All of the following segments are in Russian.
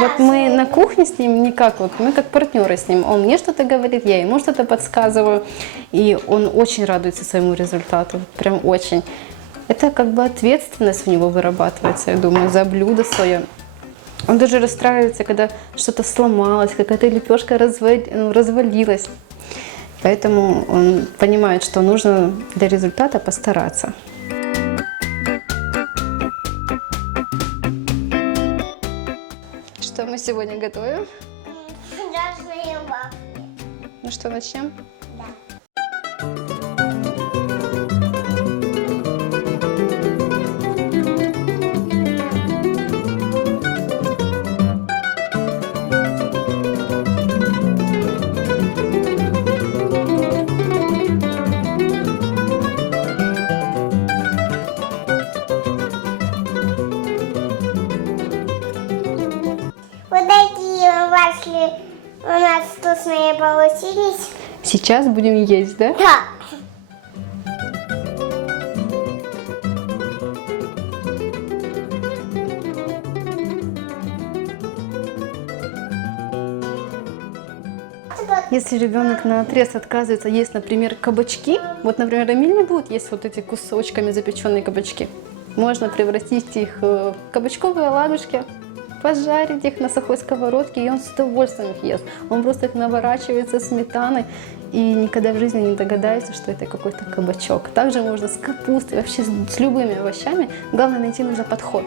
Вот мы на кухне с ним никак, вот мы как партнеры с ним. Он мне что-то говорит, я ему что-то подсказываю. И он очень радуется своему результату, прям очень. Это как бы ответственность в него вырабатывается, я думаю, за блюдо свое. Он даже расстраивается, когда что-то сломалось, какая-то лепешка развалилась. Поэтому он понимает, что нужно для результата постараться. Что мы сегодня готовим? Красные вафли. Ну что, начнем? Да. Вот такие вафли у нас вкусные получились. Сейчас будем есть, да? Да. Если ребенок наотрез отказывается есть, например, кабачки, вот, например, Эмиль не будет есть вот эти кусочками запеченные кабачки. Можно превратить их в кабачковые оладушки, пожарить их на сухой сковородке, и он с удовольствием их ест. Он просто их наворачивается сметаной и никогда в жизни не догадается, что это какой-то кабачок. Также можно с капустой, вообще с любыми овощами. Главное, найти нужно подход.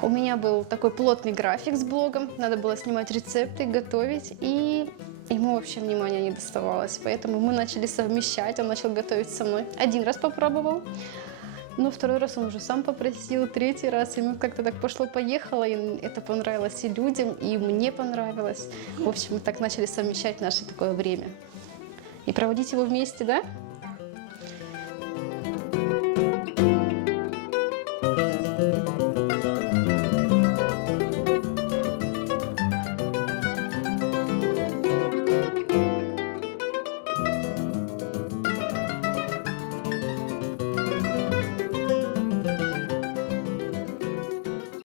У меня был такой плотный график с блогом, надо было снимать рецепты, готовить, и ему вообще внимания не доставалось. Поэтому мы начали совмещать, он начал готовить со мной. Один раз попробовал, но второй раз он уже сам попросил, третий раз, и мы как-то так пошло-поехало, и это понравилось и людям, и мне понравилось. В общем, мы так начали совмещать наше такое время. И проводить его вместе, да?